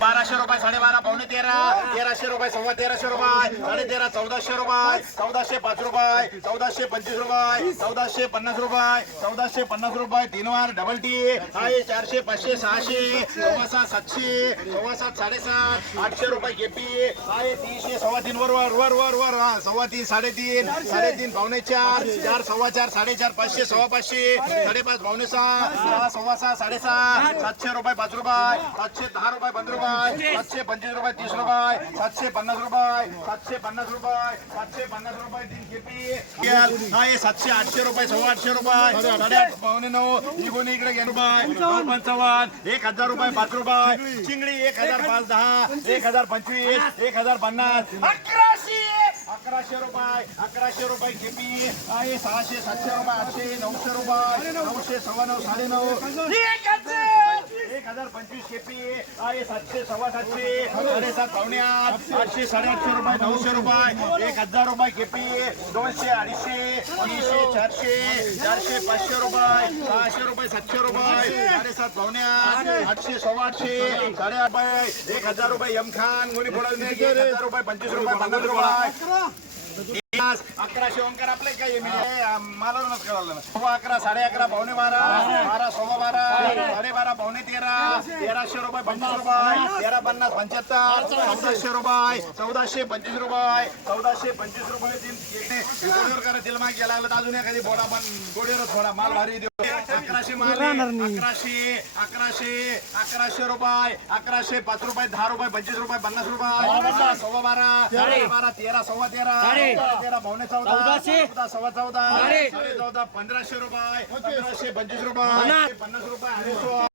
1200 रुपये 12.5 पावणे 13 1300 रुपये 13.5 रुपये 13.5 1400 रुपये 1405 रुपये 1425 रुपये 1450 रुपये 1450 रुपये 3 वार डबल टी आहे 400 500 600 700 7.5 800 रुपये केपी आहे 300 3.25 वर वर वर वर वर 3.25 3.5 3.5 पावणे 4 4 4.25 4.5 500 500 5.5 पावणे 6 6 6.5 700 रुपये 5 रुपये 710 रुपये 15 रुपये 725 रुपये 30 रुपये 750 रुपये 750 रुपये 750 रुपये 3 केपी आहे 700 800 रुपये 800 रुपये 8.5 पावणे 9 निघून इकडे घे रुपये 955 1000 रुपये 5 रुपये चिंगडी 1000 5 10 1025 1050 1100 रुपये 1100 रुपये केपी आहे 600 700 रुपये 800 900 रुपये 900 9.5 9.5 1025 केपी आहे 700 7.5 7.5 पावणे 8 800 850 रुपये 900 रुपये 1000 रुपये केपी 200 250 300 400 400 500 रुपये 600 रुपये 700 रुपये 7.5 पावणे 8 800 850 8.5 रुपये 1000 रुपये एम खान मुली फोडा 1000 रुपये 25 रुपये 50 रुपये 1100 ओंकार आपले काय मला नच करायला ना 11 11.5 पावणे 12 12 12.5 12.5 पावणे 13 1300 रुपये 25 रुपये 1350 75 1400 रुपये 1425 रुपये 1425 रुपये 3 गोडीवर करा तिला मागे लागलं तर अजून एखादी बोडा पण गोडीवर थोडा माल भारी देऊ 1100 माल 1100 रुपये 1100 5 रुपये 10 रुपये 25 रुपये 50 रुपये 12 12 13 13 पावणे 14 14 1500 रुपये 1525 रुपये 50 रुपये 50